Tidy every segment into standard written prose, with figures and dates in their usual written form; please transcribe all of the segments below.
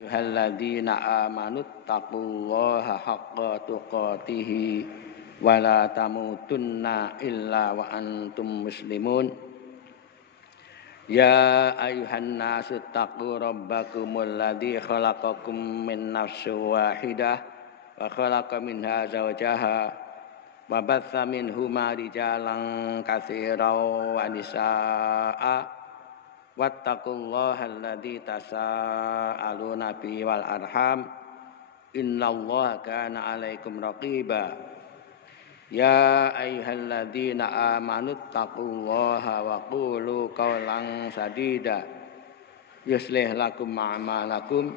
Ayyuhalladzina amanu taqullaha haqqa tuqatihi wa la tamutunna illa wa antum muslimun. Ya ayyuhan nasu taqu rabbakumul ladzi khalaqakum min nafsin wahidah wa khalaqa minha zawjaha wa batha minhuma rijalan katsiran wa nisaa'a. Wattaqullaha alladzi tasaaluna bihi wal arham innallaha kana 'alaikum raqiba. Ya ayyuhalladzina amanu taqullaha wa qulu qawlan sadida yuslih lakum a'malakum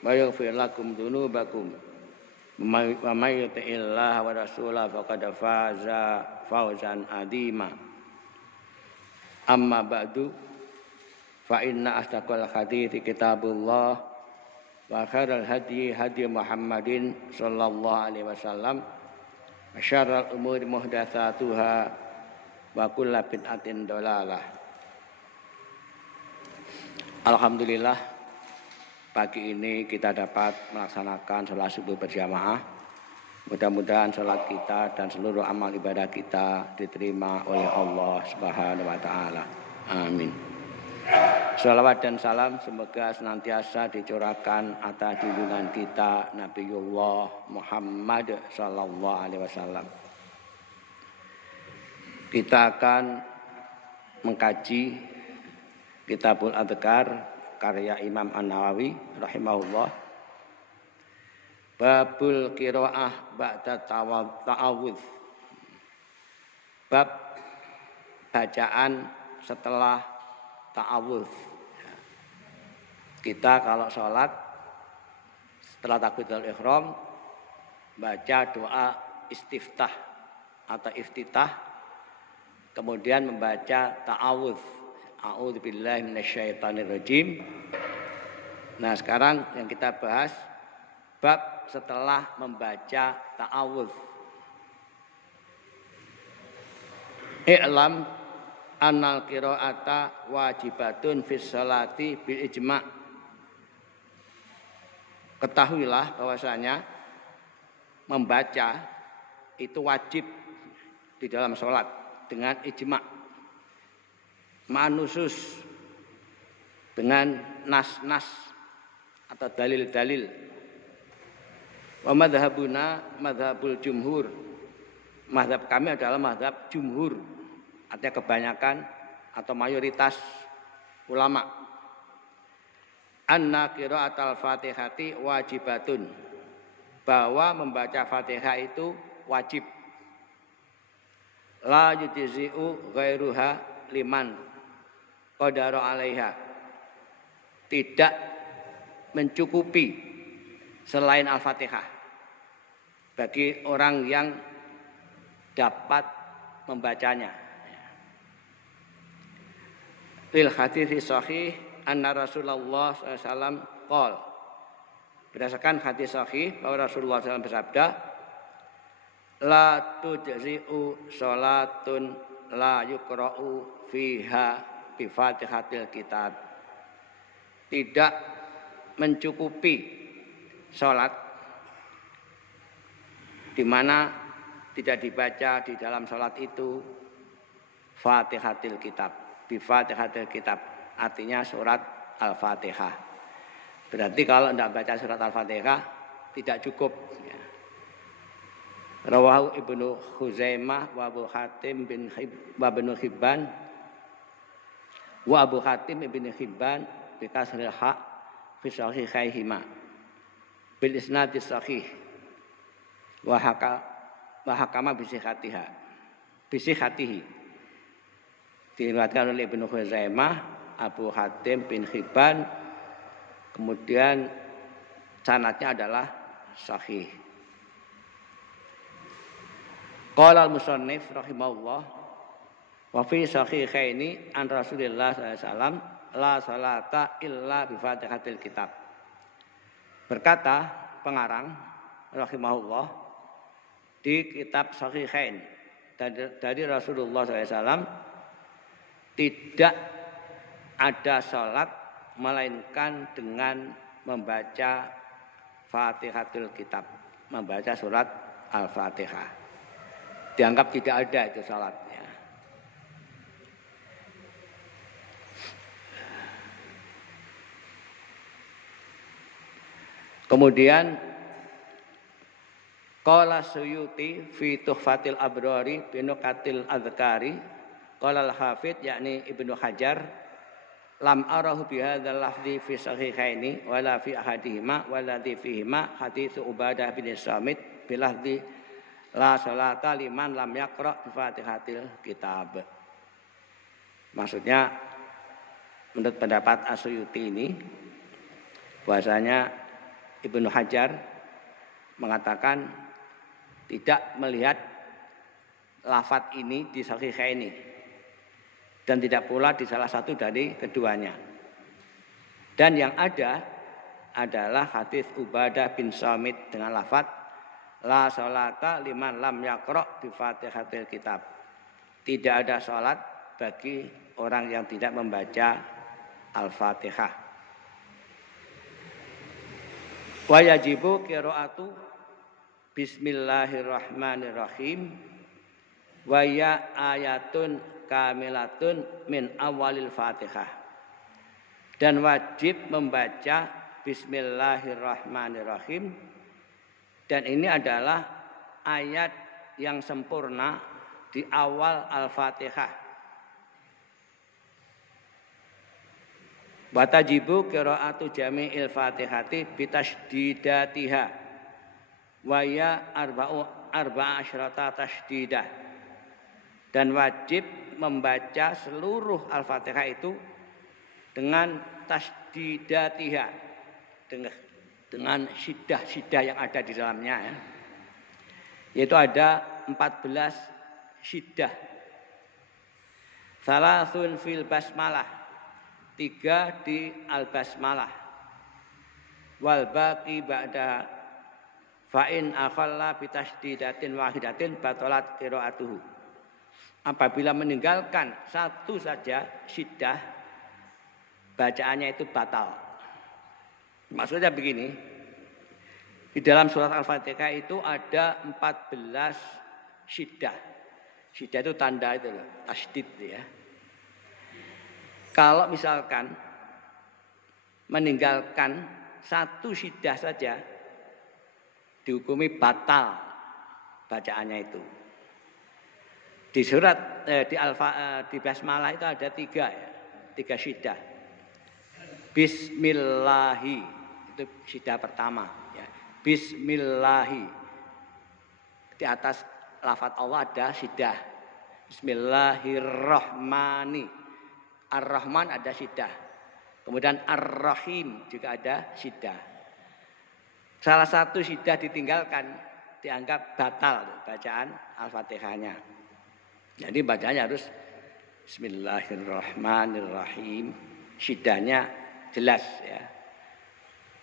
wa yaghfir lakum dzunubakum wa may yuti'illaha wa rasulahu faqad faza fawzan 'azima. Amma ba'du, fa inna asdaqal hadithi kitabullah wa khairal hadi Muhammadin sallallahu alaihi wasallam wa syarrul umuri muhdatsatuha wa kullu bid'atin dhalalah. Alhamdulillah, pagi ini kita dapat melaksanakan sholat subuh berjamaah. Mudah-mudahan sholat kita dan seluruh amal ibadah kita diterima oleh Allah Subhanahu wa taala. Amin. Salawat dan salam semoga senantiasa dicurahkan atas junjungan kita Nabiullah Muhammad sallallahu alaihi wasallam. Kita akan mengkaji Kitabul Adhkar karya Imam An-Nawawi rahimahullah. Babul qiraah ba'da ta'awudz. Bab bacaan setelah ta'awudz. Kita kalau sholat setelah takbiratul ihram baca doa istiftah atau iftitah, kemudian membaca ta'awudz. A'udzubillahi minasyaitonirrajim. Nah, sekarang yang kita bahas bab setelah membaca ta'awudz. I'lam annal qira'ata wajibatun fis sholati bil ijma'. Ketahuilah bahwasanya membaca itu wajib di dalam sholat dengan ijma', manusus, dengan nas-nas atau dalil-dalil. Wa madhabuna madhabul jumhur. Madhab kami adalah madhab jumhur, artinya kebanyakan atau mayoritas ulama. Anna qiraatal Fatihati wajibatun, bahwa membaca Fatihah itu wajib. La yujzi'u ghairuha liman qadara 'alaiha, tidak mencukupi selain Al-Fatihah bagi orang yang dapat membacanya. Lil hadits sahih anna Rasulullah SAW qol, berdasarkan hadis sahih bahwa Rasulullah SAW bersabda, la tujzi'u sholatun la yuqra'u fiha bi fatihatil kitab, tidak mencukupi sholat di mana tidak dibaca di dalam sholat itu fatihatil kitab, bi fatihatil kitab, artinya surat Al-Fatihah. Berarti kalau tidak baca surat Al-Fatihah tidak cukup. Rawahu Ibnu Khuzaimah wa Abu Hatim bin Hibban wa Abu Hatim ibn Hibban bi kasril ha fi sahihaihima bil isnadis sahih wa hakama bi sihhatihi. Diriwayatkan oleh Ibnu Khuzaimah, Abu Hatim bin Hibban, kemudian sanadnya adalah sahih. Qala al-musannif rahimahullah wa fi sahihaini an Rasulillah sallallahu alaihi wasallam la salata illa bi fatihatil kitab. Berkata pengarang rahimahullah di kitab Sahihain dari Rasulullah SAW, tidak ada salat melainkan dengan membaca Fatihatul Kitab, membaca surat Al-Fatihah. Dianggap tidak ada itu salatnya. Kemudian qala Suyuti fi Tuhfatil Abrari bi Nukatil Adzkari qala al-Hafidz yakni Ibnu Hajar lam arahu bi hadzal lafzi fi sahihaini wala fi ahadihima walladzi fihima hadits Ubadah bin Samit bi lafzi la salata liman lam yaqra bi Fatihatil Kitab. Maksudnya menurut pendapat As-Suyuti ini bahwasanya Ibnu Hajar mengatakan tidak melihat lafadz ini di Sahihaini dan tidak pula di salah satu dari keduanya. Dan yang ada adalah hadis Ubadah bin Samit dengan lafadz la sholata liman lam yaqra bi Fatihatil Kitab. Tidak ada salat bagi orang yang tidak membaca Al-Fatihah. Wa yajibu qiraatu Bismillahirrahmanirrahim wa ya ayatun kamilatun min awalil Fatihah. Dan wajib membaca Bismillahirrahmanirrahim, dan ini adalah ayat yang sempurna di awal Al-Fatihah. Wa tajibu qiraatu jami'il Fatihati bitasydidatiha wa ya arba'a asyrata tasdidah. Dan wajib membaca seluruh Al-Fatihah itu dengan tasdidatiha, dengan syiddah-syiddah yang ada di dalamnya ya. Yaitu ada 14 syiddah. Salasun fil basmalah, 3 di al-basmalah. Wal baqi ba'da fa'in akhalla bitasdidatin wahidatin batalat qiraatuhu. Apabila meninggalkan satu saja syiddah, bacaannya itu batal. Maksudnya begini, di dalam surat Al-Fatihah itu ada 14 syiddah. Syiddah itu tanda itu loh, tasdid ya. Kalau misalkan meninggalkan satu syiddah saja, dihukumi batal bacaannya itu. Di surat di basmalah itu ada 3 ya, 3 syiddah. Bismillahi itu syiddah pertama ya. Bismillahi, di atas lafaz Allah ada syiddah. Bismillahirrahmani, Ar-Rahman ada syiddah. Kemudian Ar-Rahim juga ada syiddah. Salah satu syiddah ditinggalkan, dianggap batal bacaan Al-Fatihahnya. Jadi bacanya harus Bismillahirrahmanirrahim. Syiddahnya jelas ya.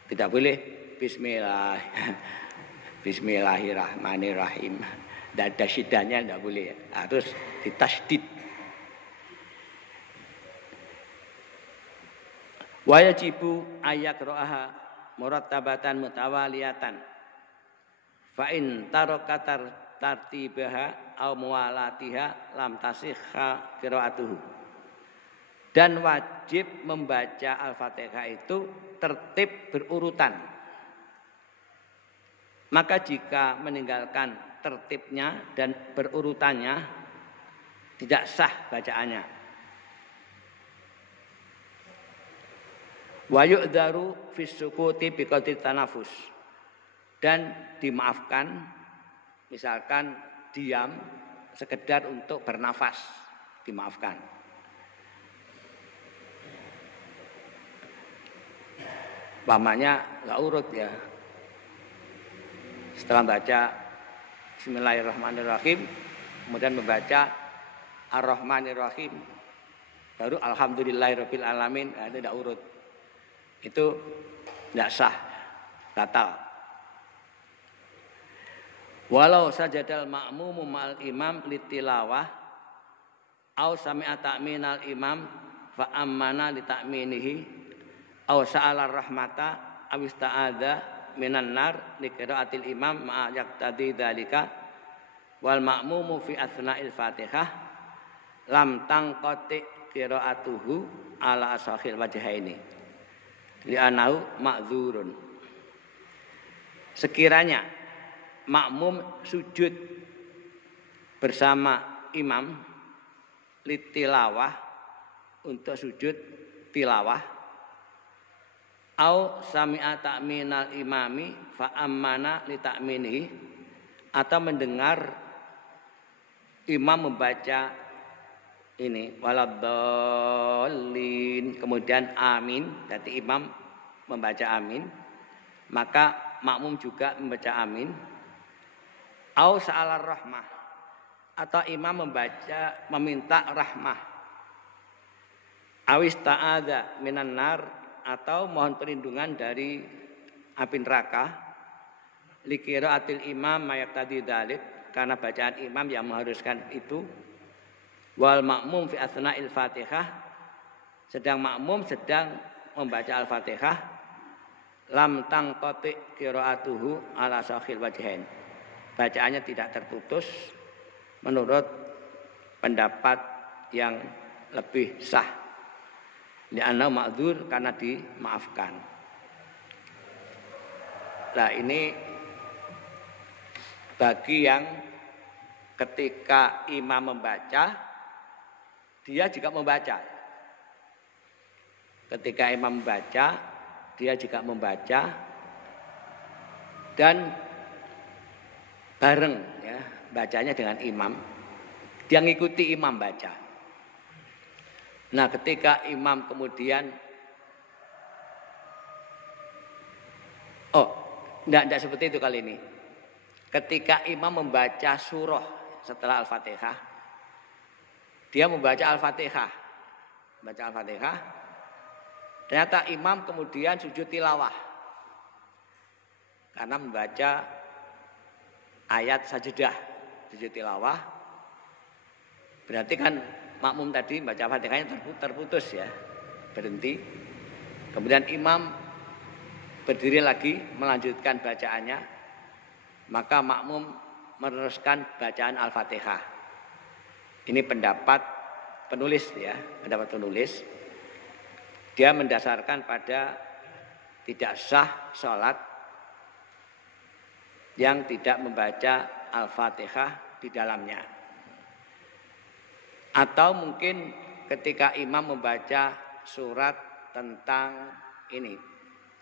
Tidak boleh Bismillahirrahmanirrahim. Tidak ada syiddahnya, tidak boleh. Harus ditasdid. Wa yajibu ayakra'aha murattabatan mutawaliyatan. Fa in taraka tartibaha aw muwalatiha lam tasihha qiraatuhu. Dan wajib membaca Al-Fatihah itu tertib berurutan. Maka jika meninggalkan tertibnya dan berurutannya, tidak sah bacaannya. Wa yu'dharu fis sukuti biqadri tanafus. Dan dimaafkan misalkan diam sekedar untuk bernafas, dimaafkan. Pamannya enggak urut ya. Setelah baca Bismillahirrahmanirrahim, kemudian membaca Ar-Rahmanirrahim, baru Alhamdulillahirabbil alamin, itu tidak urut. Itu tidak sah, batal. Walau sajadal ma'mumu ma'al imam litilawah aw sami'a ta'minal imam fa ammana li ta'minihi aw sa'ala rahmata awista'adza minan nar li qiraatil imam ma yaqtadi dzalika wal ma'mumu fi asna'il Fatihah lam tangqati qiraatuhu ala asahil wajhaini li'annahu ma'dzurun. Sekiranya makmum sujud bersama imam litilawah untuk sujud tilawah au sami'a ta'minal imami fa ammana li ta'minihi atau mendengar imam membaca ini waladdallin kemudian amin, jadi imam membaca amin maka makmum juga membaca amin. Au sa'alar rahmah atau imam meminta rahmah. Awis ta'adza minan nar atau mohon perlindungan dari api neraka. Liqiraatil imam mayaqtadi dzalik karena bacaan imam yang mengharuskan itu. Wal makmum fi asna'il Fatihah sedang makmum sedang membaca Al-Fatihah lam tangqati qiraatuhu ala sahil wajhain. Bacaannya tidak terputus menurut pendapat yang lebih sah. Li'annahu ma'dzur karena dimaafkan. Nah, ini bagi yang ketika imam membaca dia juga membaca. Ketika imam membaca, dia juga membaca dan bareng ya, bacanya dengan imam. Dia ngikuti imam baca. Nah, ketika imam kemudian enggak seperti itu kali ini. Ketika imam membaca surah setelah Al-Fatihah, dia membaca Al-Fatihah. Baca Al-Fatihah. Ternyata imam kemudian sujud tilawah. Karena membaca ayat sajadah, sujud tilawah. Berarti kan makmum tadi baca Fatihahnya terputus ya. Berhenti. Kemudian imam berdiri lagi melanjutkan bacaannya. Maka makmum meneruskan bacaan Al-Fatihah. Ini pendapat penulis ya, pendapat penulis. Dia mendasarkan pada tidak sah sholat yang tidak membaca Al-Fatihah di dalamnya. Atau mungkin ketika imam membaca surat tentang ini,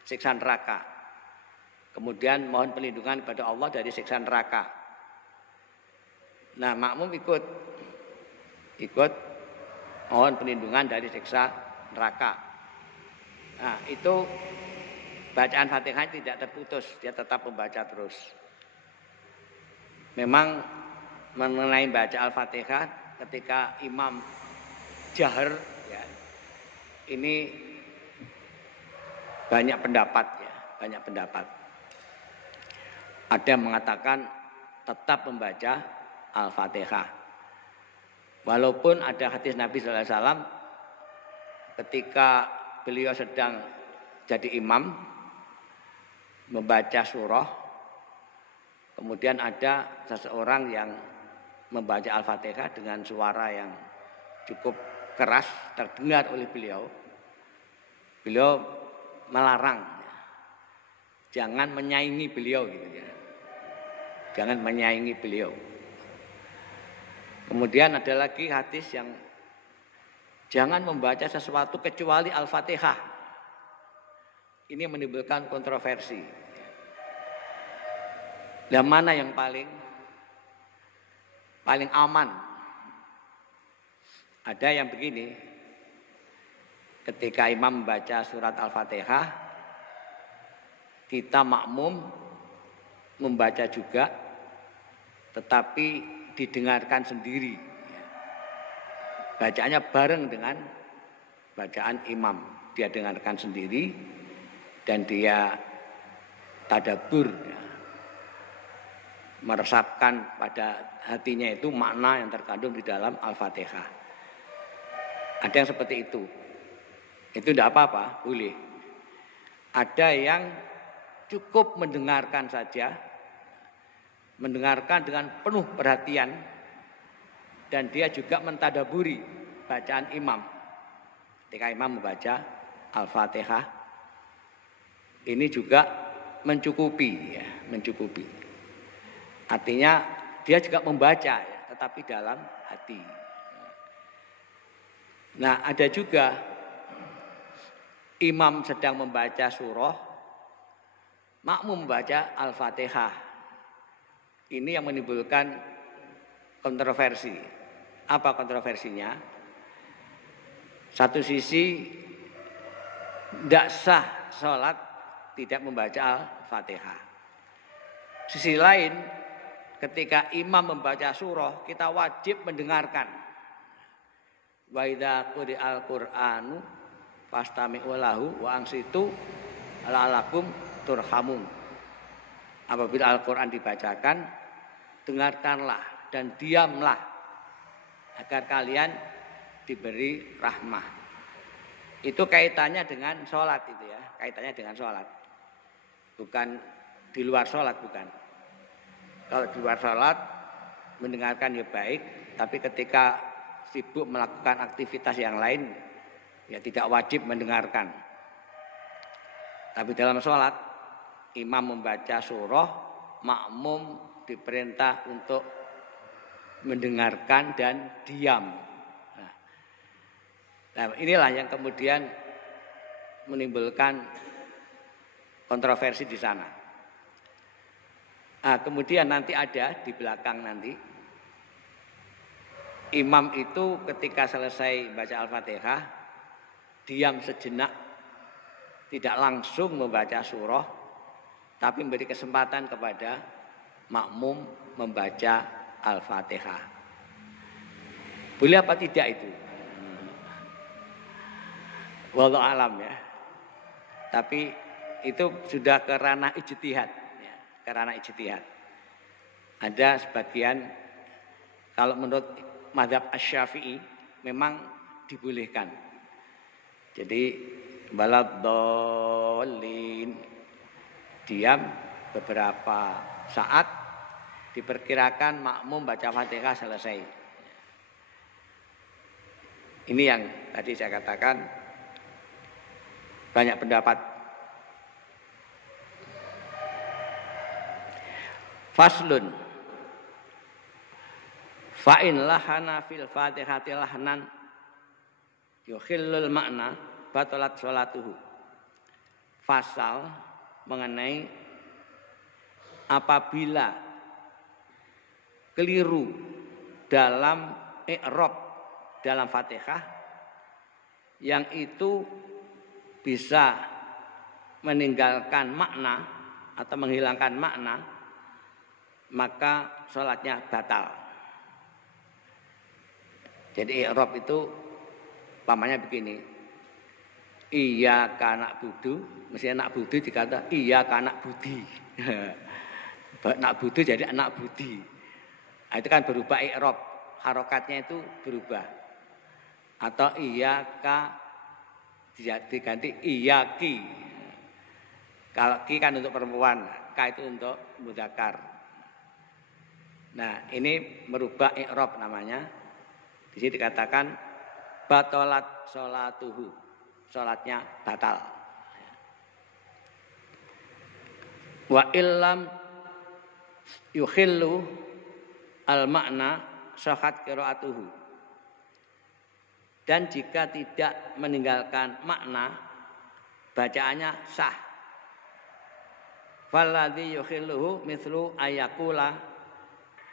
siksa neraka. Kemudian mohon perlindungan kepada Allah dari siksa neraka. Nah, makmum ikut mohon perlindungan dari siksa neraka. Nah, itu bacaan Fatihah tidak terputus, dia tetap membaca terus. Memang mengenai baca Al-Fatihah ketika imam jahar ya, ini banyak pendapat ya, banyak pendapat. Ada yang mengatakan tetap membaca Al-Fatihah. Walaupun ada hadis Nabi sallallahu alaihi wasallam ketika beliau sedang jadi imam membaca surah, kemudian ada seseorang yang membaca Al-Fatihah dengan suara yang cukup keras terdengar oleh beliau. Beliau melarang jangan menyaingi beliau gitu ya. Jangan menyaingi beliau. Kemudian ada lagi hadis yang jangan membaca sesuatu kecuali Al-Fatihah. Ini menimbulkan kontroversi. Dan mana yang paling aman? Ada yang begini. Ketika imam membaca surat Al-Fatihah, kita makmum membaca juga, tetapi didengarkan sendiri. Bacaannya bareng dengan bacaan imam. Dia dengarkan sendiri dan dia tadabbur ya, meresapkan pada hatinya itu makna yang terkandung di dalam Al-Fatihah. Ada yang seperti itu. Itu tidak apa-apa, boleh. Ada yang cukup mendengarkan saja, mendengarkan dengan penuh perhatian, dan dia juga mentadaburi bacaan imam. Ketika imam membaca Al-Fatihah, ini juga mencukupi, ya, mencukupi. Artinya dia juga membaca, ya, tetapi dalam hati. Nah, ada juga imam sedang membaca surah, makmum membaca Al-Fatihah. Ini yang menimbulkan kontroversi. Apa kontroversinya? Satu sisi tidak sah sholat tidak membaca Al-Fatihah. Sisi lain, ketika imam membaca surah, kita wajib mendengarkan. Wa idza quri'al Qur'anu fastami'u lahu wa ansitu la'alakum turhamun. Apabila Al-Quran dibacakan, dengarkanlah dan diamlah agar kalian diberi rahmah. Itu kaitannya dengan sholat itu ya, kaitannya dengan sholat. Bukan di luar sholat, bukan. Kalau di luar sholat mendengarkan ya baik, tapi ketika sibuk melakukan aktivitas yang lain ya tidak wajib mendengarkan. Tapi dalam sholat imam membaca surah, makmum diperintah untuk mendengarkan dan diam. Nah, inilah yang kemudian menimbulkan kontroversi di sana. Nah, kemudian nanti ada di belakang nanti, imam itu ketika selesai baca Al-Fatihah, diam sejenak, tidak langsung membaca surah, tapi memberi kesempatan kepada makmum membaca Al-Fatihah. Boleh apa tidak itu? Wallahu alam ya. Tapi itu sudah ke ranah ijtihad, ya, ke ranah ijtihad. Ada sebagian kalau menurut mazhab Asy-Syafi'i memang dibolehkan. Jadi baladhdallin, diam beberapa saat, diperkirakan makmum baca Fatihah selesai. Ini yang tadi saya katakan banyak pendapat. Faslun fa'in lahana fil Fatihati lahnan yukhillul makna batalat sholatuhu. Fasal mengenai apabila keliru dalam i'rab dalam Fatihah yang itu bisa meninggalkan makna atau menghilangkan makna, maka sholatnya batal. Jadi i'rab itu pamannya begini, iyyaka na'budu, mestinya na'budu dikata iyyaka na'budi. Na'budu jadi anak budi. Nah, itu kan berubah i'rab, harokatnya itu berubah. Atau iyyaka diganti iyaki. Kalau ki kan untuk perempuan, ka itu untuk mudzakkar. Nah, ini merubah i'rab namanya. Di sini dikatakan batalat sholatuhu, sholatnya batal. Wa illam yukhillu al makna syahat qiraatuhu. Dan jika tidak meninggalkan makna, bacaannya sah. Falladhi yukhilluhu mithlu ayakula,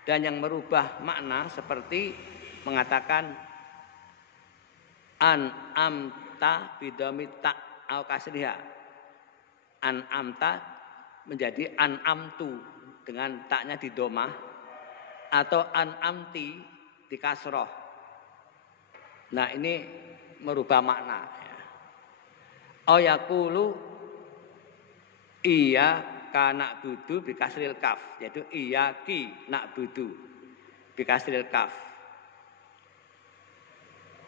dan yang merubah makna seperti mengatakan an amta bidhammi ta au kasriha. An amta menjadi an amtu dengan taknya di domah, atau an amti di kasroh. Nah, ini merubah makna. Ayakulu iya ka na'budu bi kasril kaf, yaitu iyyaki na'budu bi kasril kaf.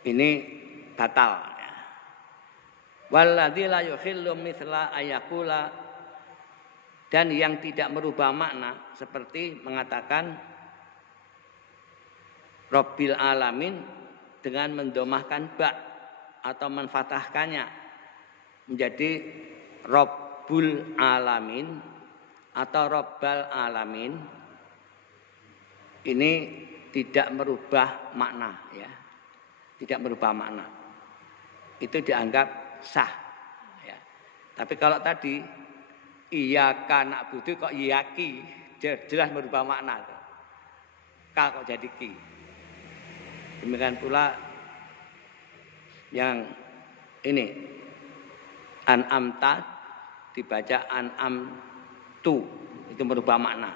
Ini batal. Walladzi la yukhillu mithla ayakula, dan yang tidak merubah makna seperti mengatakan Rabbil alamin dengan mendomahkan ba atau menfatahkannya menjadi Rabbul alamin atau Rabbal alamin. Ini tidak merubah makna, ya. Tidak merubah makna. Itu dianggap sah, ya. Tapi kalau tadi iyyaka na'budu kok iyaki, jelas merubah makna. Ka kok jadi ki. Demikian pula yang ini an'amta dibaca an'amtu, itu merubah makna.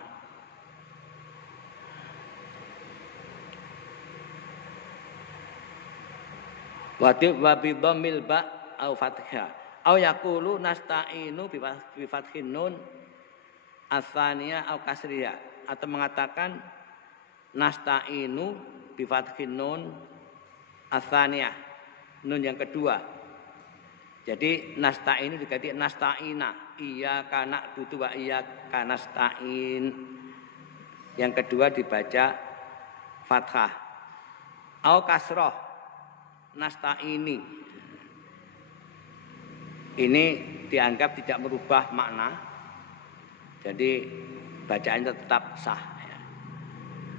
Wa bi dhammil ba au fathha au yaqulu nasta'inu bi fathin nun ats-tsaniyah au kasriyah, atau mengatakan nasta'inu bi fathin nun ats-tsaniyah, nun yang kedua. Jadi nasta'inu diganti nasta'ina, iyyaka na'budu wa iyyaka nasta'in. Yang kedua dibaca fathah au kasrah nasta'ini. Ini dianggap tidak merubah makna, jadi bacaannya tetap sah, ya.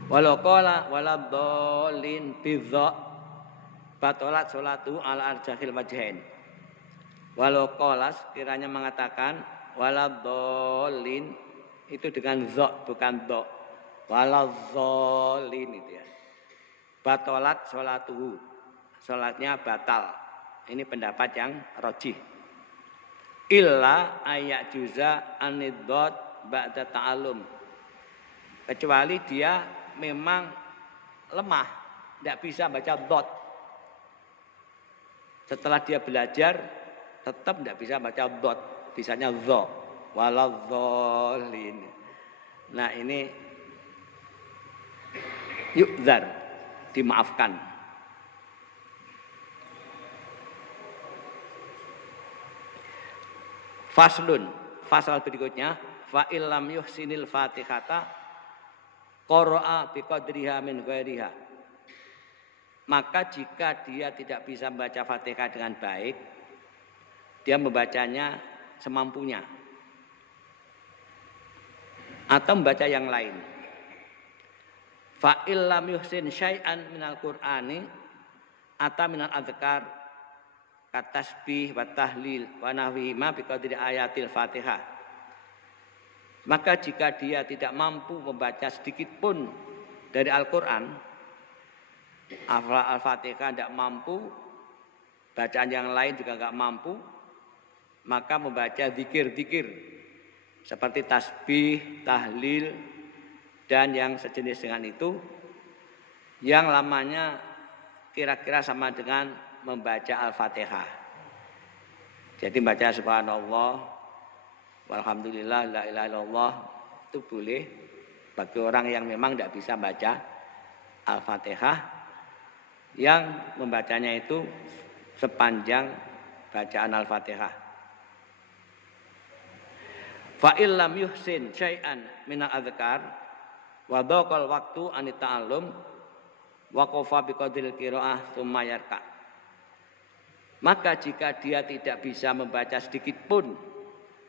Walau qala waladhdallin bidza batalat sholatu ala arjahil wajhain. Walau qala kiranya mengatakan waladhdallin itu dengan dha bukan dha. Waladhdallin itu, ya. Batalat sholatuhu, sholatnya batal. Ini pendapat yang rajih. Illa ayak juza anidot ba'da ta'alum, kecuali dia memang lemah, tidak bisa baca dot. Setelah dia belajar tetap tidak bisa baca dot, bisanya dho, waladhdallin. Nah ini yu'dzar, dimaafkan. Faslun, fasal berikutnya, fa illam yuhsinil fatihata qara'a biqadriha min ghairiha. Maka jika dia tidak bisa membaca Fatihah dengan baik, dia membacanya semampunya atau membaca yang lain. Fa illam yuhsin syai'an minal Qur'ani atau minal adzkar katasbih wa tahlil wa nahwihima biqadri ayatil Fatihah. Maka jika dia tidak mampu membaca sedikit pun dari Al-Qur'an, Al-Fatihah tidak mampu, bacaan yang lain juga enggak mampu, maka membaca zikir-zikir seperti tasbih, tahlil dan yang sejenis dengan itu, yang lamanya kira-kira sama dengan membaca Al-Fatihah. Jadi baca subhanallah walhamdulillah la ilaha illallah itu boleh bagi orang yang memang tidak bisa baca Al-Fatihah, yang membacanya itu sepanjang bacaan Al-Fatihah. Fa illam yuhsin syai'an minal adzkar wa dhaqal waqtu an ta'allum waqafa biqadril qiraah tsumma yarka. Maka jika dia tidak bisa membaca sedikit pun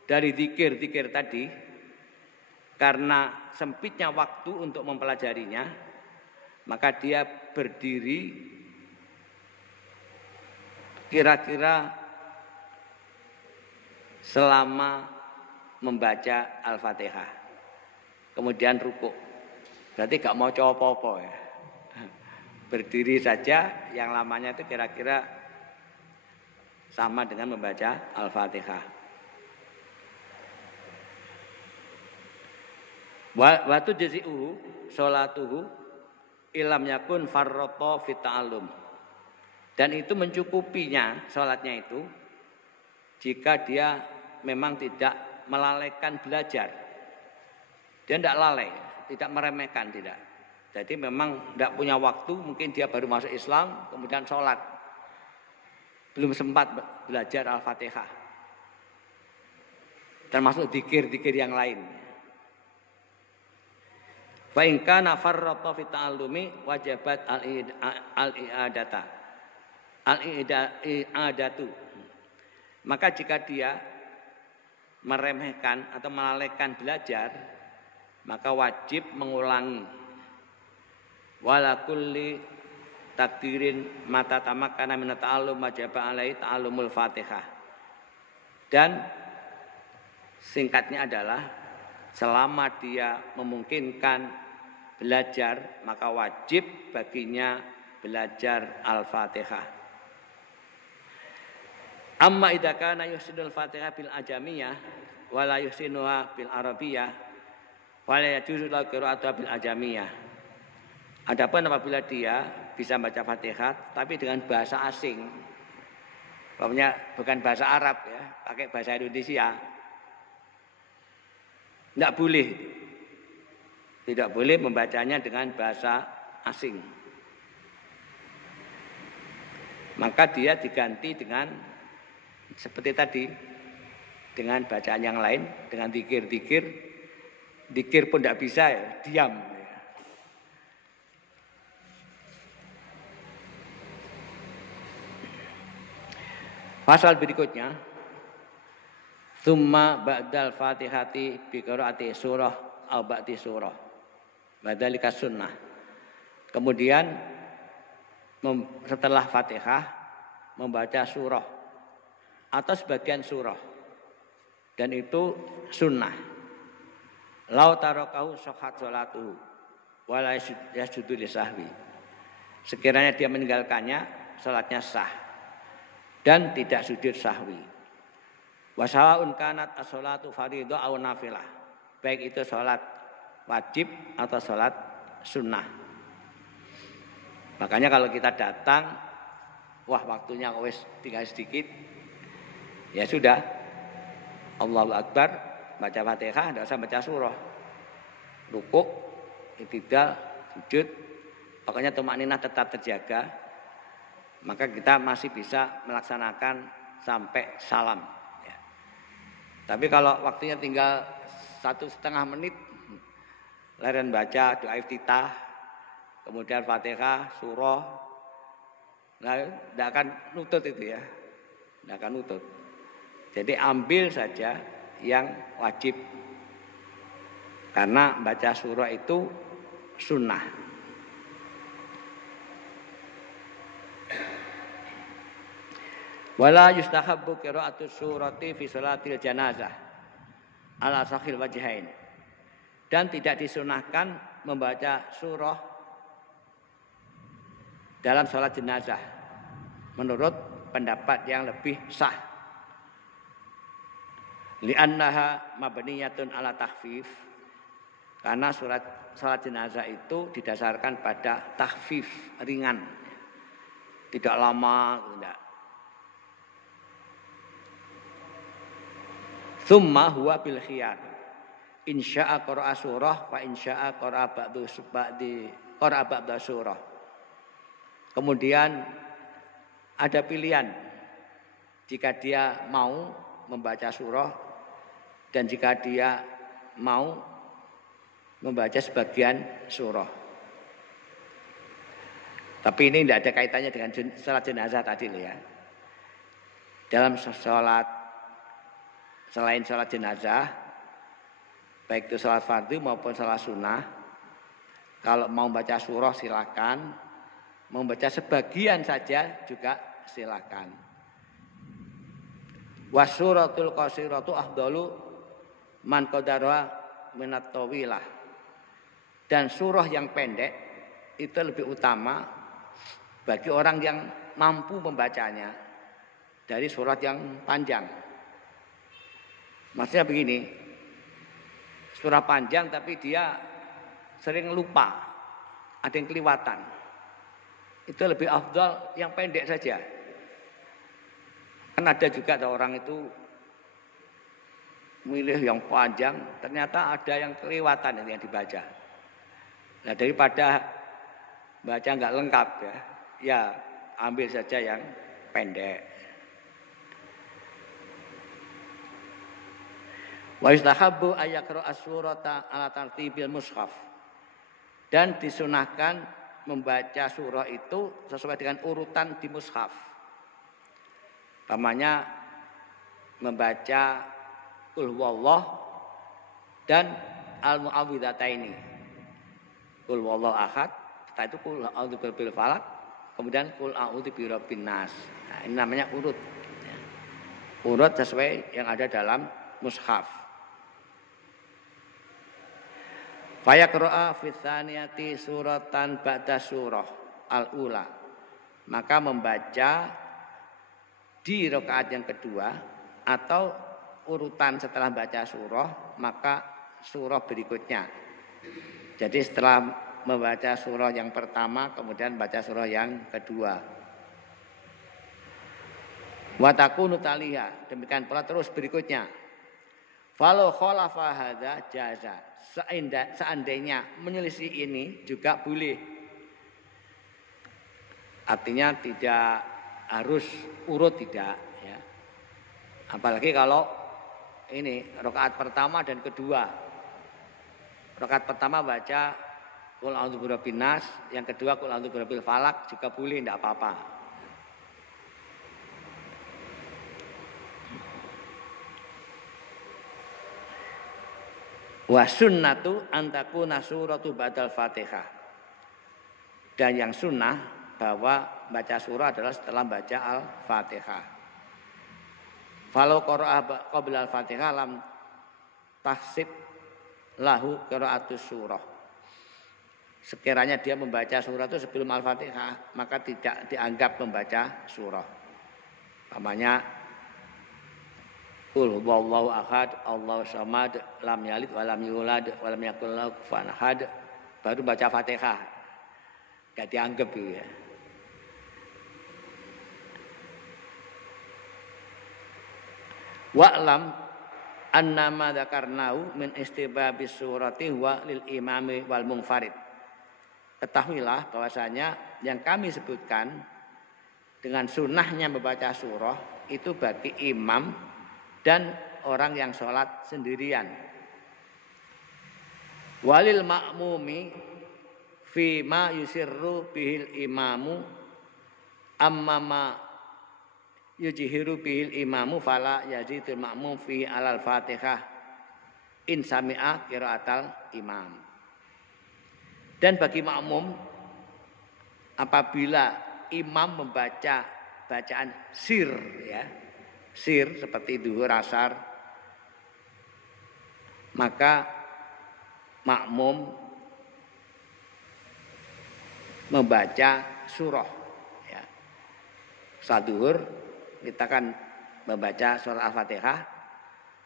dari zikir-zikir tadi, karena sempitnya waktu untuk mempelajarinya, maka dia berdiri kira-kira selama membaca Al-Fatihah. Kemudian rukuk. Berarti gak mau apa-apa, ya. Berdiri saja yang lamanya itu kira-kira sama dengan membaca Al-Fatihah. Wa tujzi'uhu sholatuhu ilam yakun farrata fit ta'allum. Dan itu mencukupinya sholatnya itu jika dia memang tidak melalaikan belajar. Dia tidak lalai, tidak meremehkan, tidak. Jadi memang tidak punya waktu, mungkin dia baru masuk Islam kemudian sholat. belum sempat belajar Al-Fatihah. Termasuk zikir-zikir yang lain. Fa in kana farrata fi ta'allumi wajibat al-i'adata. Al-i'adatu. Maka jika dia meremehkan atau melalaikan belajar, maka wajib mengulangi. Wala kulli takdirin mata tamakkana min ta'allum wajaba alaihi ta'allumul Fatihah. Dan singkatnya adalah selama dia memungkinkan belajar, maka wajib baginya belajar Al-Fatihah. Amma idza kana yuhsinul Fatihah bil ajamiyah wa la yuhsinuha bil arabiyah wa la yajuzu lahu qira'atuha bil ajamiyah. Adapun apabila dia bisa baca Fatihah tapi dengan bahasa asing, pokoknya bukan bahasa Arab ya, pakai bahasa Indonesia, tidak boleh membacanya dengan bahasa asing. Maka dia diganti dengan seperti tadi, dengan bacaan yang lain, dengan zikir-zikir. Zikir pun tidak bisa ya, diam. Pasal berikutnya, summa ba'dal fatihati bi qiraati surah au ba'di surah. Badzalika sunnah. Kemudian setelah Fatihah membaca surah atau sebagian surah, dan itu sunnah. Lau tarakahu sahhat salatuhu wa la yasjudu lisahwi. Sekiranya dia meninggalkannya, salatnya sah dan tidak sujud sahwi. Wa sawaun kanat as-salatu fardhu aw nafilah. Baik itu salat wajib atau salat sunnah. Makanya kalau kita datang, wah waktunya wis tinggal sedikit, ya sudah, Allahu Akbar, baca Fatihah, tidak usah baca surah, rukuk, i'tidal, sujud, pokoknya tumakninah tetap terjaga, maka kita masih bisa melaksanakan sampai salam. Ya. Tapi kalau waktunya tinggal 1,5 menit, leren baca doa iftitah, kemudian Fatihah, surah, nah tidak akan nutut itu ya, tidak akan nutut. Jadi ambil saja yang wajib, karena baca surah itu sunnah. Wala yustahabbu qira'atus surati fi sholatil janazah ala sahil wajhain. Dan tidak disunahkan membaca surah dalam sholat jenazah menurut pendapat yang lebih sah. Li'annaha mabniyatun ala tahfif. Karena sholat jenazah itu didasarkan pada tahfif, ringan. Tidak lama, tidak. Tsumma huwa bil khiyar. Insya'a qara'a surah wa insya'a qara'a ba'da surah. Kemudian ada pilihan, jika dia mau membaca surah dan jika dia mau membaca sebagian surah. Tapi ini tidak ada kaitannya dengan salat jenazah tadi ya. Dalam salat, selain salat jenazah, baik itu salat fardu maupun salat sunnah, kalau mau baca surah silakan, mau baca sebagian saja juga silakan. Wasuratul qasiratu afdalu man qadara minat tawilah. Dan surah yang pendek itu lebih utama bagi orang yang mampu membacanya dari surat yang panjang. Maksudnya begini, surah panjang tapi dia sering lupa, ada yang kelewatan. Itu lebih afdal yang pendek saja. Kan ada juga orang itu milih yang panjang, ternyata ada yang kelewatan yang dibaca. Nah daripada baca nggak lengkap ya ambil saja yang pendek. Wa yustahabbu ayyaqra as-surata ala tartibil mushaf. Dan disunahkan membaca surah itu sesuai dengan urutan di mushaf. Namanya membaca Qul huwallah dan al-mu'awwidhataini. Qul huwallahu ahad, setelah itu Qul a'udzu birabbil falaq, kemudian Qul a'udzu birabbin nas. Nah, ini namanya urut. Urut sesuai yang ada dalam mushaf. Fayaqra'a fi tsaniyati suratan ba'da surah al-ula. Maka membaca di rakaat yang kedua atau urutan setelah baca surah maka surah berikutnya. Jadi setelah membaca surah yang pertama kemudian baca surah yang kedua. Wa takunu taliha, demikian pula terus berikutnya. Falau khalafa hadza jaza. Seandainya menyelisih ini juga boleh. Artinya tidak harus urut, tidak ya. Apalagi kalau ini rakaat pertama dan kedua. Rakaat pertama baca Qul a'udzu birabbin nas, yang kedua Qul a'udzu birabbil falaq juga boleh, tidak apa-apa. Wa sunnatu antakuna suratu ba'dal Fatihah. Dan yang sunnah bahwa baca surah adalah setelah baca Al-Fatihah. Falau qara'a qabla Al-Fatihah lam tahsib lahu qira'atus surah. Sekiranya dia membaca surah itu sebelum Al-Fatihah, maka tidak dianggap membaca surah. Namanya Qul huwallahu ahad, Allahu samad, lam yalid wa lam yulad wa lam yakul lahu kufuwan ahad. Baru baca Fatihah. Enggak dianggap itu ya. Wa'lam annama dzakarnahu min istibabis surati wa lil imami wal munfarid. Ketahuilah bahwasanya yang kami sebutkan dengan sunnahnya membaca surah itu bagi imam dan orang yang sholat sendirian. Walil ma'mumi fi ma yusirru bihil imamu amma ma yujhiru bihil imamu fala yazidul ma'mum fi alal fatihah in sami'a qiraatal imam. Dan bagi makmum apabila imam membaca bacaan sir ya, sir seperti zuhur asar, maka makmum membaca surah ya. Saat zuhur kita kan membaca surah Al-Fatihah,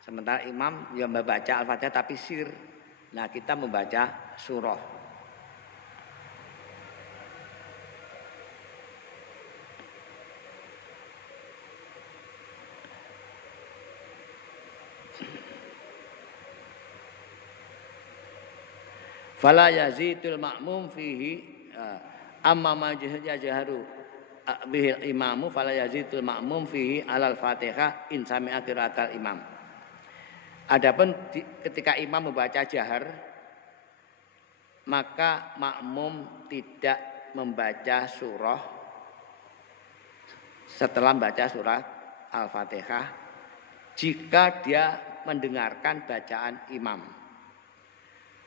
sementara imam yang membaca Al-Fatihah tapi sir. Nah, kita membaca surah. Fala yazidul ma'mum fihi amma ma yajharu bihil imamu fala yazidul ma'mum fihi alal Fatihah in sami'a qiraatal imam. Adapun ketika imam membaca jahar maka makmum tidak membaca surah setelah membaca surah Al-Fatihah jika dia mendengarkan bacaan imam.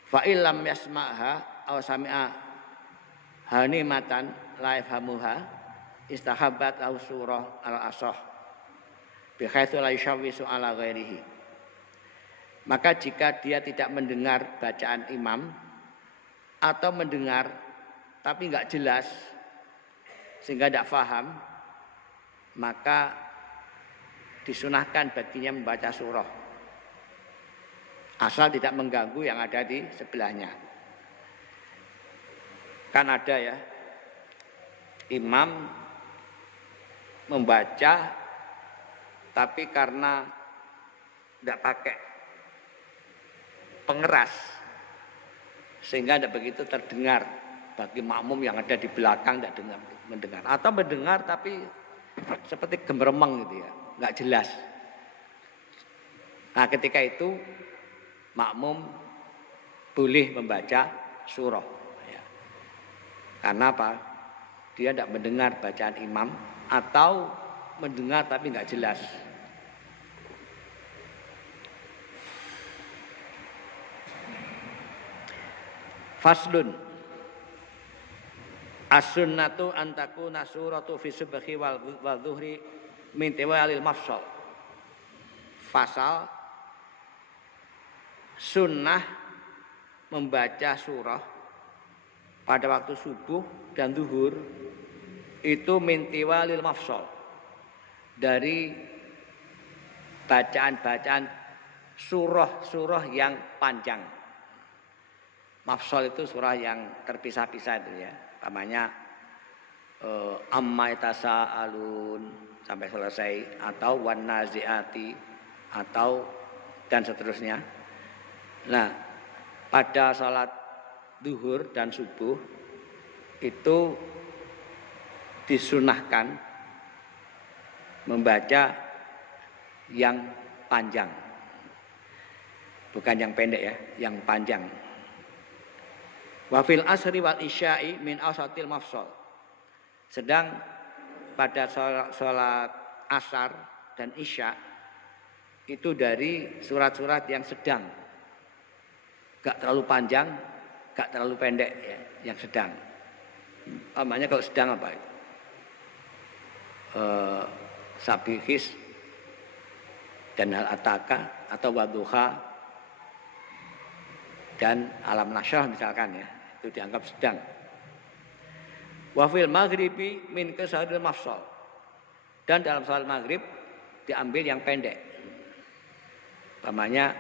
Fa illam yasma'ha aw sami'a hanimatan la yafhamuha istahabbat lahu surah al-asah bi haitsu la yashawwisu ala ghairihi. Maka jika dia tidak mendengar bacaan imam atau mendengar tapi enggak jelas sehingga tidak paham, maka disunahkan baginya membaca surah asal tidak mengganggu yang ada di sebelahnya. Kan ada ya, imam membaca tapi karena tidak pakai pengeras sehingga tidak begitu terdengar bagi makmum yang ada di belakang, tidak mendengar, atau mendengar tapi seperti gemeremeng gitu ya, nggak jelas. Nah, ketika itu makmum boleh membaca surah. Ya. Karena apa? Dia tidak mendengar bacaan imam atau mendengar tapi nggak jelas. Faslun as-sunnatu an takuna suratu fi subhi wal dhuhri min tiwalil mafsal. Fasal sunnah membaca surah pada waktu subuh dan zuhur itu min tiwalil mafsal, dari bacaan-bacaan surah-surah yang panjang. Mafsal itu surah yang terpisah-pisah itu ya. Namanya amma yatasaalun sampai selesai, atau wan naziati, atau dan seterusnya. Nah, pada salat zuhur dan subuh itu disunahkan membaca yang panjang. Bukan yang pendek ya, yang panjang. Wa fil asri wal isya'i min awsatil mafsal. Sedang pada sholat asar dan isya itu dari surat-surat yang sedang, gak terlalu panjang, gak terlalu pendek ya, yang sedang. Namanya kalau sedang apa? Sabihis dan hal ataka atau wadduha dan alam nasyrah misalkan ya, itu dianggap sedang. Wa fil maghribi min qasaril mafsal. Dan dalam salat maghrib diambil yang pendek. Namanya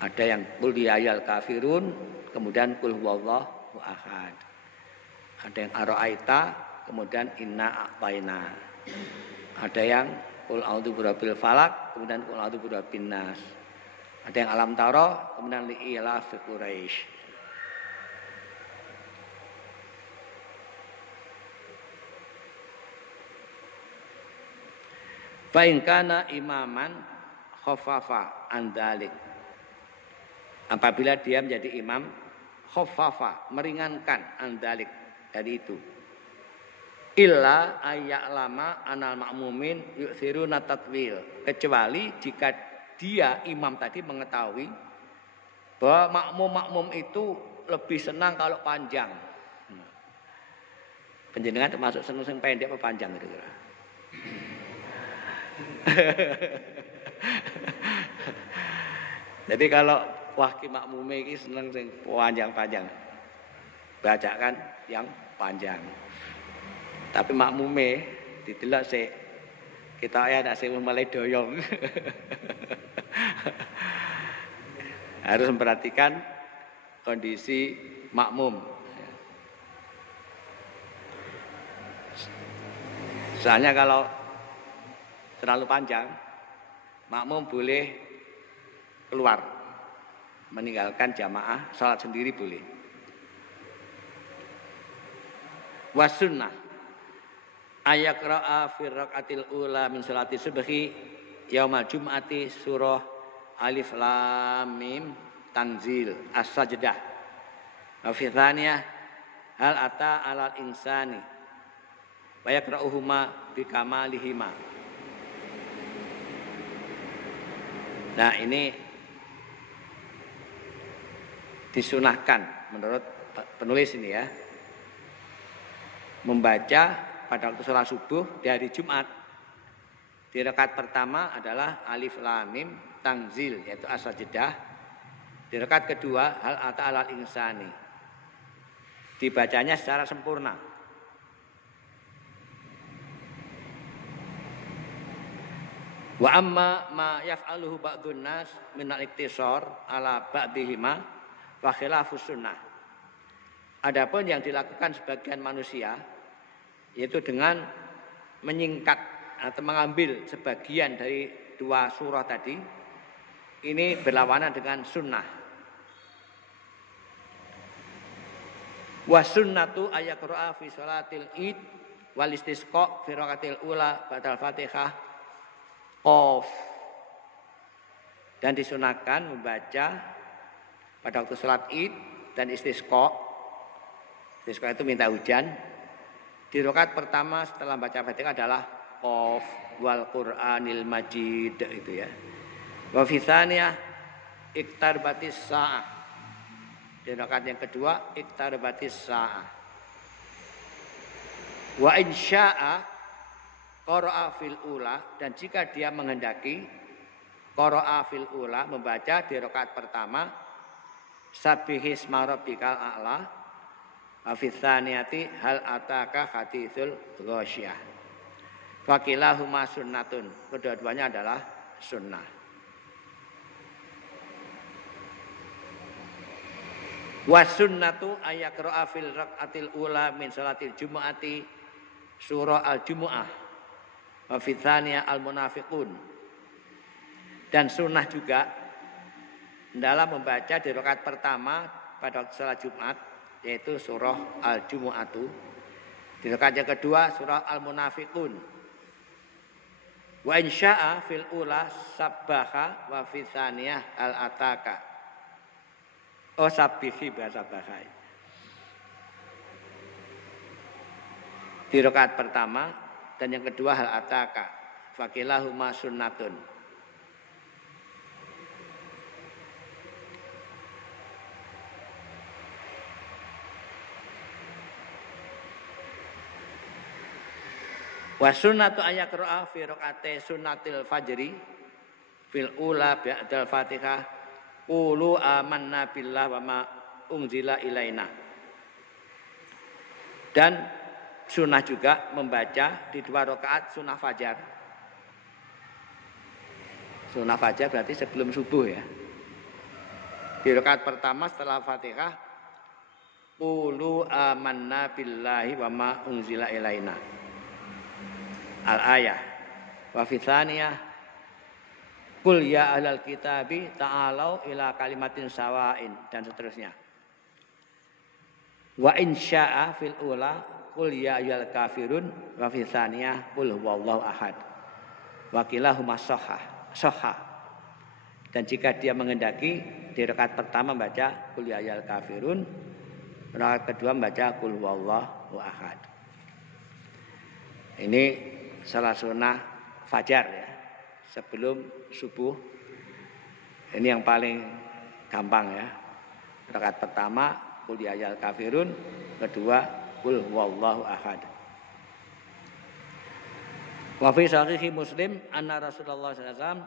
ada yang qul ya ayyuhal kafirun, kemudian qul huwallahu ahad. Ada yang ara'aita, kemudian inna a'taina. Ada yang qul a'udzu birabbil falaq, kemudian qul a'udzu birabbin nas. Ada yang alam tara, kemudian li'ila fi Quraisy. Fa in kana imaman khaffafa an dzalik. Apabila dia menjadi imam khaffafa, meringankan an dzalik dari itu. Illa ayya'lama anal ma'mumin yu'thiruna tatwil. Kecuali jika dia imam tadi mengetahui bahwa makmum-makmum itu lebih senang kalau panjang. Penjenengan termasuk senang yang pendek apa panjang kira-kira? Jadi kalau wahki makmume iki seneng sing panjang-panjang, bacakan yang panjang. Tapi makmume didelok sik kita ya nak sing mulai doyong. Harus memperhatikan kondisi makmum. Soalnya kalau terlalu panjang, makmum boleh keluar, meninggalkan jamaah, salat sendiri boleh. Wasunnah ayaqra'a fi raqatil ula min salati subhi yaumal jum'ati surah alif lam mim tanzil as-sajdah. Wa fi tsaniyah hal ata alal insani wa yaqra'uhuma bi kamalihima. Nah, ini disunahkan menurut penulis ini ya, membaca pada waktu sholat subuh di hari Jumat. Di rakaat pertama adalah alif lam mim tanzil, yaitu as-sajdah. Di rakaat kedua hal ata alal insani, dibacanya secara sempurna. Wa amma ma yaf'aluhu ba'dun nas min al-iktisar ala ba'dihima fa khilafus sunnah. Adapun yang dilakukan sebagian manusia yaitu dengan menyingkat atau mengambil sebagian dari dua surah tadi, ini berlawanan dengan sunnah. Wa sunnatu ayaqra'a fi sholatil id wal istisqa fi rakatil ula ba'dal Fatihah Qaf. Dan disunahkan membaca pada waktu sholat id dan istisqa. Istisqa itu minta hujan. Di rakaat pertama setelah baca Fatihah adalah Qaf wal Qur'anil Majid itu ya. Wa fi tsaniyah iqtarabatis saah. Di rakaat yang kedua iqtarabatis saah. Wa in syaa'a qara'a fil ula, dan jika dia menghendaki qara'a fil ula, membaca di rakaat pertama sabbihisma rabbikal a'la. Afis tsaniyati hal ataka haditsul ghasyiyah. Fakilahuma sunnatun. Kedua-duanya adalah sunnah. Wa sunnatu ayaqra'a fil raqatil ula min salatil jumu'ati surah al-jumu'ah. Wa fis tsaniyah al-munafiqun. Dan sunnah juga dalam membaca di rakaat pertama pada waktu salat Jumat, yaitu surah Al-Jumu'atu. Di rakaat yang kedua surah Al-Munafiqun. Wa insya'a fil ula sabbaha wa fi tsaniyah al-ataka. Oh sabbihi bahasa bahai. Di rakaat pertama dan yang kedua al-ataka. Fakilahuma sunnatun. Wa sunnatu ayaqra'a fi raqate sunnatil fajri fil ula ba'dal Fatihah qulu amanna billah wa ma unzila ilaina. Dan sunnah juga membaca di 2 rakaat sunnah fajar. Sunnah fajar berarti sebelum subuh ya. Di rakaat pertama setelah Fatihah qulu amanna billahi wa ma unzila ilaina. Al-ayah wa fi tsaniyah qul ya ahlal kitabi ta'alau ila kalimatin sawain, dan seterusnya. Wa in syaa'a fil ula qul ya ayyuhal kafirun wa fi tsaniyah qul huwallahu ahad. Wa kilahuma sahha. Dan jika dia menghendaki di rakaat pertama membaca qul ya ayyuhal kafirun, rakaat kedua membaca qul huwallahu ahad. Ini salah sunnah fajar ya, sebelum subuh. Ini yang paling gampang ya. Rakaat pertama qul ya ayyuhal kafirun, kedua qul huwallahu ahad. Wa fi sahih Muslim anna Rasulullah sallallahu alaihi wasallam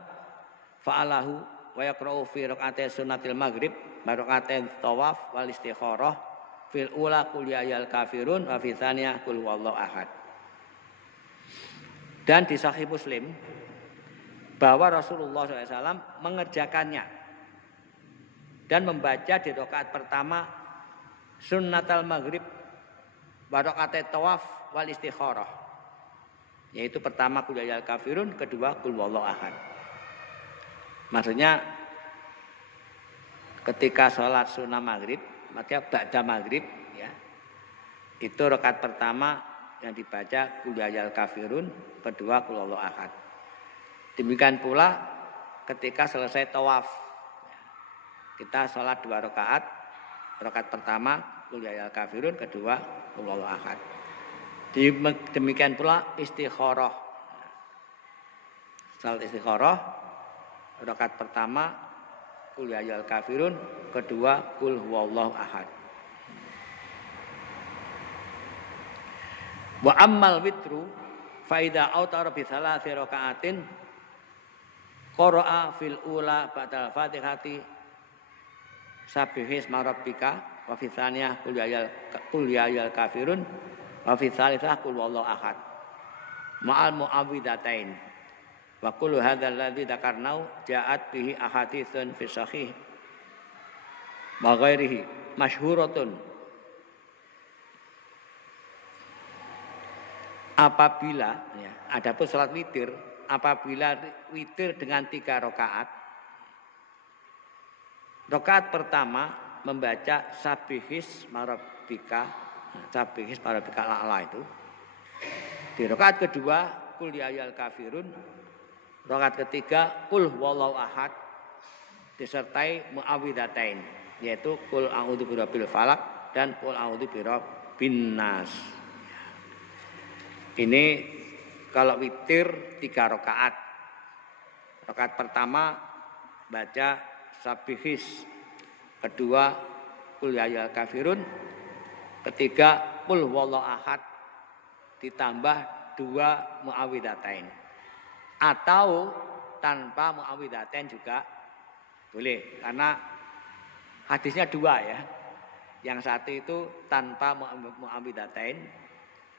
fa'alahu wa yaqra'u fi rakaati sunnatil maghrib wa rakaati tawaf wal istikharah fil ula qul ya ayyuhal kafirun wa fi tsaniyah qul huwallahu ahad. Dan di Sahih Muslim bahwa Rasulullah SAW mengerjakannya dan membaca di rakaat pertama sunnatal maghrib wa rakaat tawaf wal istikharah, yaitu pertama qul ya ayyuhal kafirun, kedua qul huwallahu ahad. Maksudnya ketika sholat sunnah maghrib, maka ba'da maghrib ya, itu rakaat pertama yang dibaca qul ya ayyuhal kafirun, kedua qul huwallahu ahad. Demikian pula ketika selesai tawaf, kita sholat 2 rakaat. Rakaat pertama qul ya ayyuhal kafirun, kedua qul huwallahu ahad. Demikian pula istikharah. Salat istikharah, rakaat pertama qul ya ayyuhal kafirun, kedua qul huwallahu ahad. Wa ammal witru fa idza autara bi thalathi raka'atin qara'a fil ula ba'dal fatihati sabbihisma rabbika wa fi tsaniyah qul ya ayyuhal kafirun wa fi tsalitsah qul huwallahu ahad ma'al mu'awwidzatain wa kullu hadzal ladzi dzakarnau ja'at bihi ahaditsun fi sahih wa ghairihi masyhuratun. Apabila ya, adapun salat witir, apabila witir dengan 3 rakaat, rakaat pertama membaca sabihis marabbika, sabihis marabbika la'ala itu. Di rakaat kedua qul ya ayyuhal kafirun, rakaat ketiga qul huwallahu ahad, disertai muawwidzatain, yaitu qul a'udzu birabbil falaq dan qul a'udzu birabbin nas. Ini kalau witir 3 rakaat. Rakaat pertama baca sabihis, kedua qul ya ayyuhal kafirun, ketiga qul huwallahu ahad ditambah 2 muawwidzatain. Atau tanpa muawwidzatain juga boleh, karena hadisnya 2 ya. Yang satu itu tanpa muawwidzatain,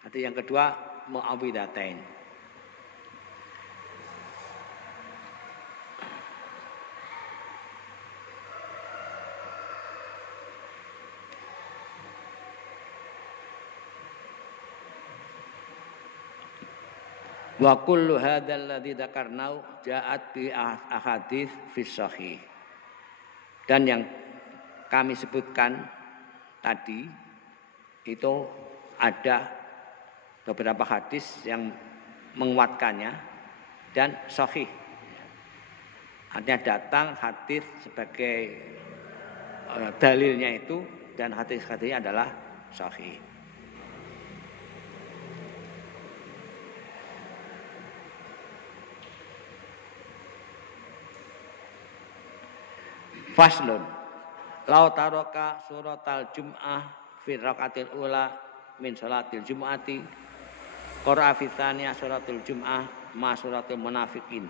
hadis yang kedua muawwidzatain. Wa kullu hadzal ladzi dzakarnau ja'at bi ahadits fi sahih. Dan yang kami sebutkan tadi itu ada beberapa hadis yang menguatkannya dan sahih. Artinya datang hadis sebagai dalilnya itu, dan hadis-hadisnya adalah sahih. Faslun lau taraka suratal jum'ah fi raqatil ula min salatil jum'ati qara'a fi tsaniyah suratul jum'ah ma suratul munafiqin.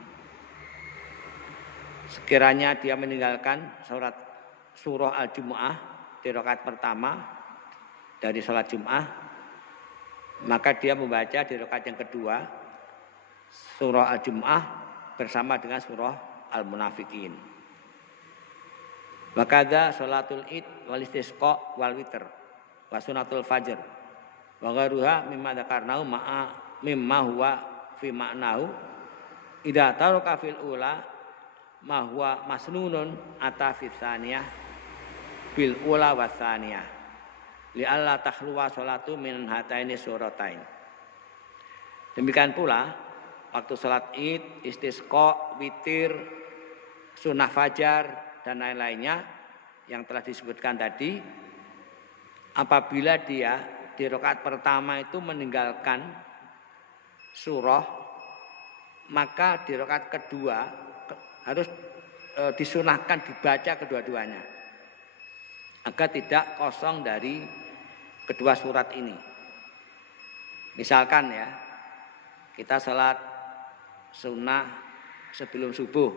Sekiranya dia meninggalkan surah al-jum'ah di rakaat pertama dari salat Jum'ah, maka dia membaca di rakaat yang kedua surah al-jum'ah bersama dengan surah al-munafiqin. Wakadha sholatul id wal istisqa wal witr wa sunatul fajr wa ghairuha mimma dzakarnahu mimma huwa fi ma'nahu idza taraka fil ula ma huwa masnunun ata fi tsaniyah bil ula wa tsaniyah li alla takhluwa sholatu min hataini suratain. Demikian pula waktu salat id, istisqa, witir, sunah fajar dan lain-lainnya yang telah disebutkan tadi, apabila dia di rakaat pertama itu meninggalkan surah, maka di rakaat kedua harus disunahkan dibaca kedua-duanya agar tidak kosong dari kedua surat ini. Misalkan ya, kita salat sunnah sebelum subuh,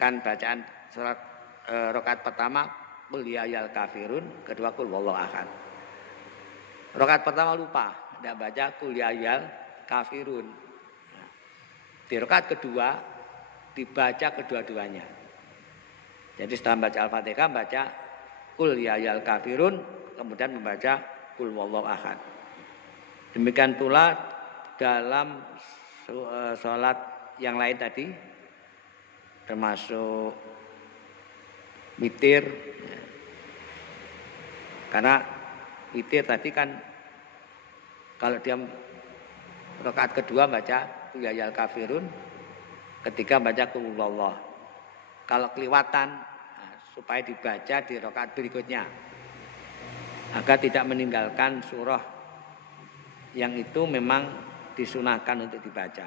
kan bacaan surat rakaat pertama qul ya ayyuhal kafirun, kedua qul huwallahu ahad. Rakaat pertama lupa, tidak baca qul ya ayyuhal kafirun. Di rakaat kedua dibaca kedua-duanya. Jadi setelah baca Al-Fatihah baca qul ya ayyuhal kafirun, kemudian membaca qul huwallahu ahad. Demikian pula dalam salat yang lain tadi, termasuk witir, karena witir tadi kan kalau dia rakaat kedua baca qul ya ayyuhal kafirun, ketiga baca qul huwallahu. Kalau kelewatan supaya dibaca di rakaat berikutnya agar tidak meninggalkan surah yang itu memang disunahkan untuk dibaca.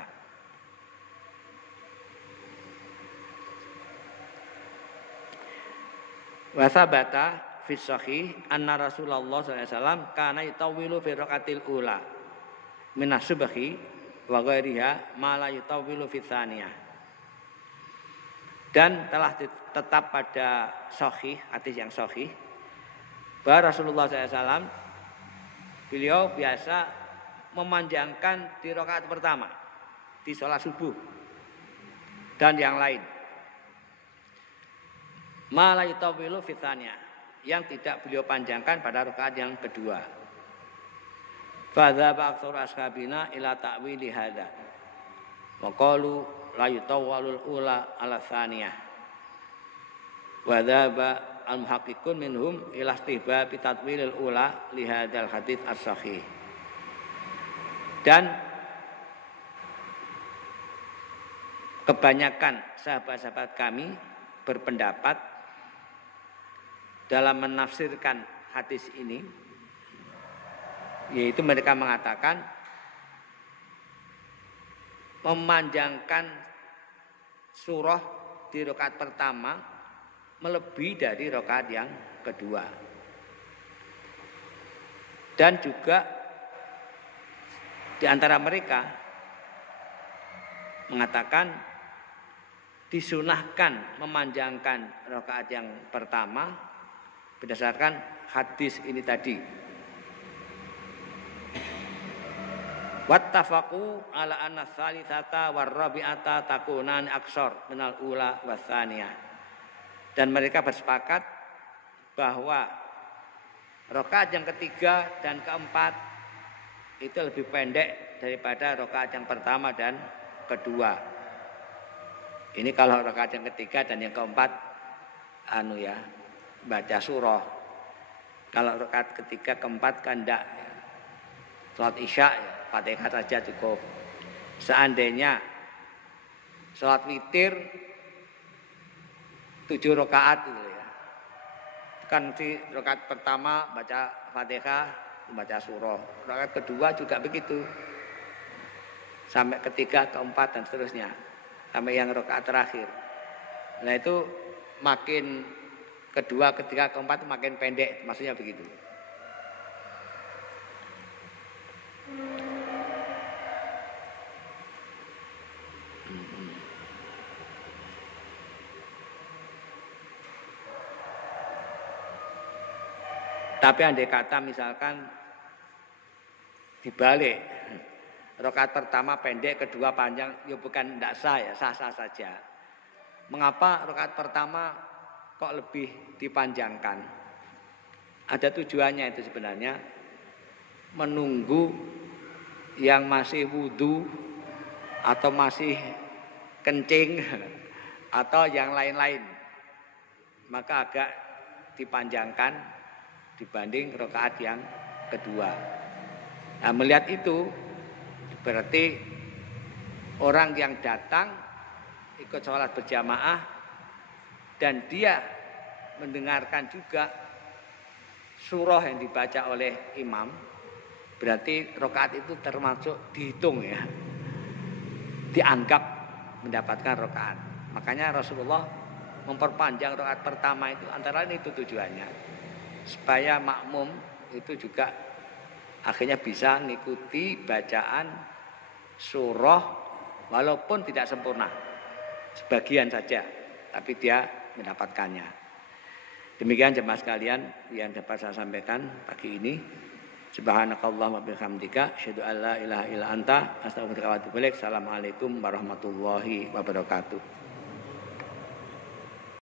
Wa sabata fi sahih anna Rasulullah sallallahu alaihi wasallam kana yutawwilu fi raqatil ula minas subhi wa ghairiha ma la yutawwilu fi tsaniyah. Dan telah tetap pada sahih, hadis yang sahih, bahwa Rasulullah sallallahu alaihi wasallam beliau biasa memanjangkan di rakaat pertama di salat subuh dan yang lain. Ma la yutawwilu fi tsaniyah, yang tidak beliau panjangkan pada rakaat yang kedua. Fa dzaba aktsar ashabina ila ta'wili hadza. Wa qalu la yutawwalul ula ala tsaniyah. Wa dzaba al-muhaqqiqun minhum ila istihbab tatwilil ula li hadzal hadits as-sahih. Dan kebanyakan sahabat-sahabat kami berpendapat dalam menafsirkan hadis ini, yaitu mereka mengatakan memanjangkan surah di rakaat pertama melebihi dari rakaat yang kedua. Dan juga di antara mereka mengatakan disunahkan memanjangkan rakaat yang pertama berdasarkan hadis ini tadi. Wattafaqu ala anna tsalitsata war-rabi'ata takunan aksar minal ula wasaniyah. Dan mereka bersepakat bahwa rakaat yang ketiga dan keempat itu lebih pendek daripada rakaat yang pertama dan kedua. Ini kalau rakaat yang ketiga dan yang keempat baca surah. Kalau rakaat ketiga keempat kan enggak. Salat Isya Fatihah saja cukup. Seandainya salat witir 7 rakaat gitu ya. Kan di rakaat pertama baca Fatihah, baca surah. Rakaat kedua juga begitu. Sampai ketiga, keempat dan seterusnya. Sampai yang rakaat terakhir. Nah itu makin kedua, ketiga, keempat makin pendek, maksudnya begitu. Tapi andai kata misalkan dibalik, rakaat pertama pendek, kedua panjang, ya bukan tidak sah ya, sah-sah saja. Mengapa rakaat pertama kok lebih dipanjangkan? Ada tujuannya itu sebenarnya, menunggu yang masih wudu atau masih kencing atau yang lain-lain, maka agak dipanjangkan dibanding rakaat yang kedua. Nah, melihat itu berarti orang yang datang ikut sholat berjamaah dan dia mendengarkan juga surah yang dibaca oleh imam, berarti rakaat itu termasuk dihitung ya, dianggap mendapatkan rakaat. Makanya Rasulullah memperpanjang rakaat pertama itu antara lain itu tujuannya, supaya makmum itu juga akhirnya bisa mengikuti bacaan surah walaupun tidak sempurna, sebagian saja, tapi dia mendapatkannya. Demikian jemaah sekalian yang dapat saya sampaikan pagi ini. Subhanakallahumma bihamdika asyhadu an la ilaha illa anta astaghfiruka wa atubu ilaik. Assalamualaikum warahmatullahi wabarakatuh.